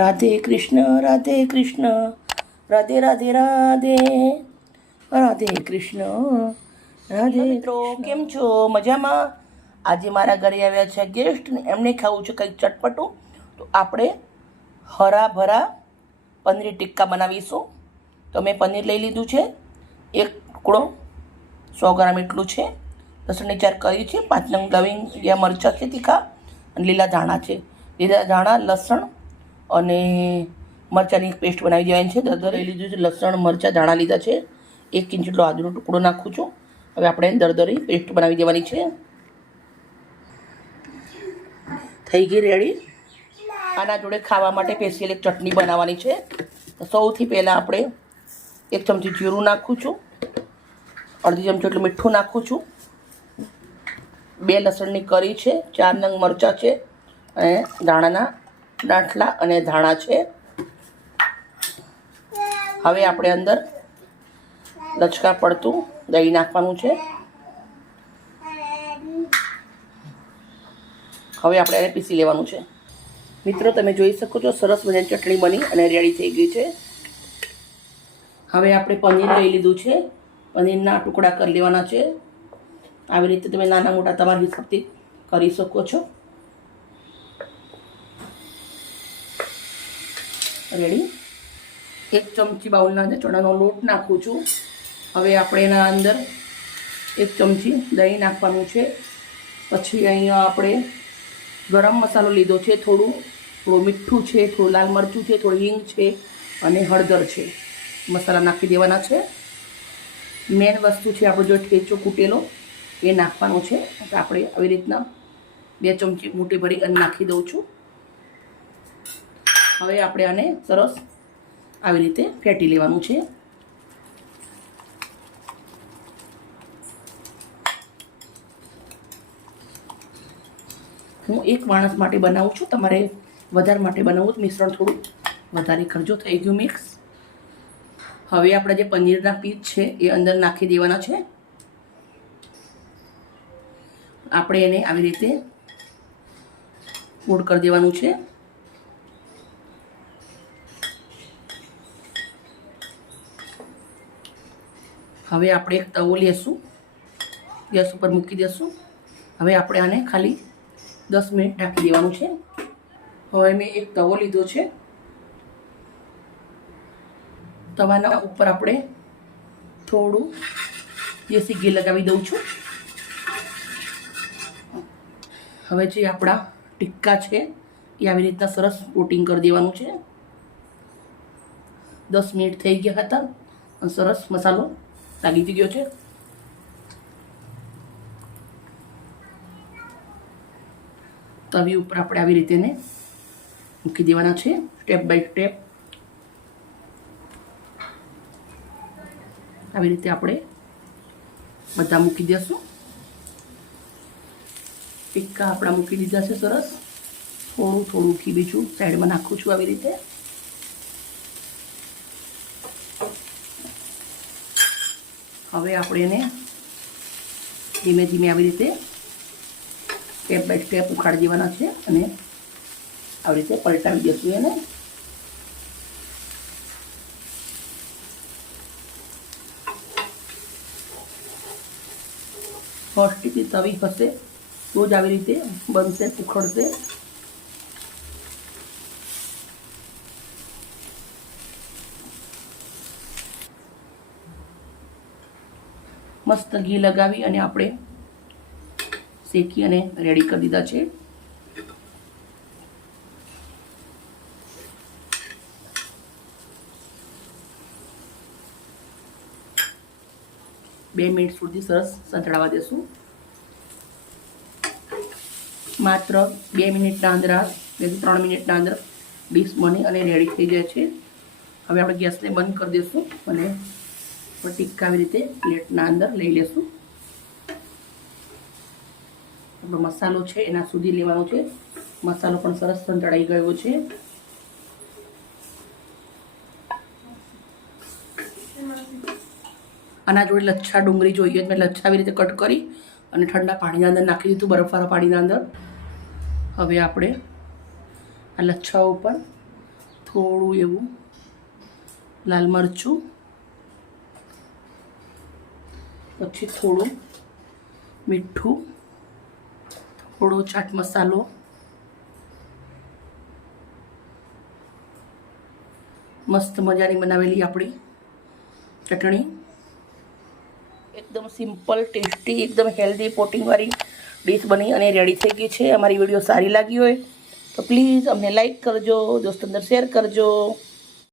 રાધે કૃષ્ણ રાધે કૃષ્ણ રાધે રાધે રાધે રાધે કૃષ્ણ રાધે. મિત્રો કેમ છો? મજામાં? આજે મારા ઘરે આવ્યા છે ગેસ્ટ ને એમને ખાવું છે કંઈક ચટપટું, તો આપણે હરાભરા પનીર ટિક્કા બનાવીશું. તો મેં પનીર લઈ લીધું છે, એક ટુકડો 100 ગ્રામ એટલું છે, લસણની 4 કરી છે, 5 નંગ લવિંગ યા મરચાં છે તીખા, અને લીલા ધાણા છે. લીલા ધાણા, લસણ અને મરચાંની પેસ્ટ બનાવી દેવાની છે. દરદર લઈ લીધું છે, લસણ મરચાં ધાણા લીધા છે. 1 ઇંચ જેટલો આદુનો ટુકડો નાખું છું. હવે આપણે દરદરી પેસ્ટ બનાવી દેવાની છે. થઈ ગઈ રેડી. આના જોડે ખાવા માટે સ્પેશિયલ એક ચટણી બનાવવાની છે. સૌથી પહેલાં આપણે 1 ચમચી જીરું નાખું છું, અડધી ચમચી એટલું મીઠું નાખું છું, 2 લસણની કરી છે, 4 નંગ મરચાં છે, અને ધાણાના ડાંઠલા અને ધાણા છે. હવે આપણે અંદર લચકા પડતું દહીં નાખવાનું છે. હવે આપણે એને પીસી લેવાનું છે. મિત્રો તમે જોઈ શકો છો સરસ મજાની ચટણી બની અને રેડી થઈ ગઈ છે. હવે આપણે પનીર લઈ લીધું છે, પનીરના ટુકડા કરી લેવાના છે. આવી રીતે તમે નાના મોટા તમારા હિસાબથી કરી શકો છો. રેડી. 1 ચમચી બાઉલના અંદર ચણાનો લોટ નાખું છું. હવે આપણે એના અંદર 1 ચમચી દહીં નાખવાનું છે. પછી અહીંયા આપણે ગરમ મસાલો લીધો છે, થોડું મીઠું છે, થોડું લાલ મરચું છે, થોડું હિંગ છે અને હળદર છે. મસાલા નાખી દેવાના છે. મેન વસ્તુ છે આપણો જો ઠેચો કૂટેલો એ નાખવાનો છે. તો આપણે આવી રીતના 2 ચમચી મોટી ભરી અને નાખી દઉં છું. હવે આપણે આને સરસ આવી રીતે ફેટી લેવાનું છે. હું 1 માણસ માટે બનાવું છું, તમારે વધારે માટે બનાવવું તો મિશ્રણ થોડું વધારે કરજો. થઈ ગયું મિક્સ. હવે આપણા જે પનીરના પીસ છે એ અંદર નાખી દેવાના છે. આપણે એને આવી રીતે ફોલ્ડ કરી દેવાનું છે. હવે આપણે એક તવો લેશું, ગેસ ઉપર મૂકી દઈશું. હવે આપણે આને ખાલી 10 મિનિટ ઢાંકી દેવાનું છે. હવે મેં એક તવો લીધો છે. તવાના ઉપર આપણે થોડું દેશી ઘી લગાવી દઉં છું. હવે જે આપણા ટિક્કા છે એ આવી રીતના સરસ કોટિંગ કરી દેવાનું છે. 10 મિનિટ થઈ ગયા હતા અને સરસ મસાલો લાગી ગયો છે. તવી ઉપર આપણે આવી રીતે એને મૂકી દેવાના છે, સ્ટેપ બાય સ્ટેપ. આવી રીતે આપણે બધા મૂકી દઈશું. ટિક્કા આપણા મૂકી દીધા છે સરસ. થોડું થોડું ઘી બીજું સાઈડમાં નાખું છું આવી રીતે. હવે આપણે એને ધીમે ધીમે આવી રીતે સ્ટેપ બાય સ્ટેપ ઉખાડી દેવાના છે અને આવી રીતે પલટાવી દઈશું એને. ફર્સ્ટથી તવી હશે તો જ આવી રીતે બનશે, ઉખડશે. મસ્ત ઘી લગાવી અને આપણે શેકી અને રેડી કરી દીધા છે. બે મિનિટ સુધી સરસ સંતળાવા દેશું. માત્ર 2 મિનિટના અંદર 3 મિનિટના અંદર ડીશ બની અને રેડી થઈ જાય છે. હવે આપણે ગેસને બંધ કરી દઈશું અને ટિક્કા આવી રીતે પ્લેટના અંદર લઈ લેશું. આપણો મસાલો છે એના સુધી લેવાનો છે. મસાલો પણ સરસ સંતળાઈ ગયો છે. આના જોડે લચ્છા ડુંગળી જોઈએ, મેં લચ્છા આવી રીતે કટ કરી અને ઠંડા પાણીના અંદર નાખી દીધું, બરફવાળા પાણીના અંદર. હવે આપણે આ લચ્છા ઉપર થોડું એવું લાલ મરચું, પછી થોડું મીઠું, થોડો ચાટ મસાલો, મસ્ત મજાની બનાવેલી આપણી ચટણી, એકદમ સિમ્પલ ટેસ્ટી એકદમ હેલ્ધી પ્રોટીનવાળી ડીશ બની અને રેડી થઈ ગઈ છે. અમારી વિડીયો સારી લાગી હોય તો પ્લીઝ અમને લાઈક કરજો, દોસ્તો અંદર શેર કરજો.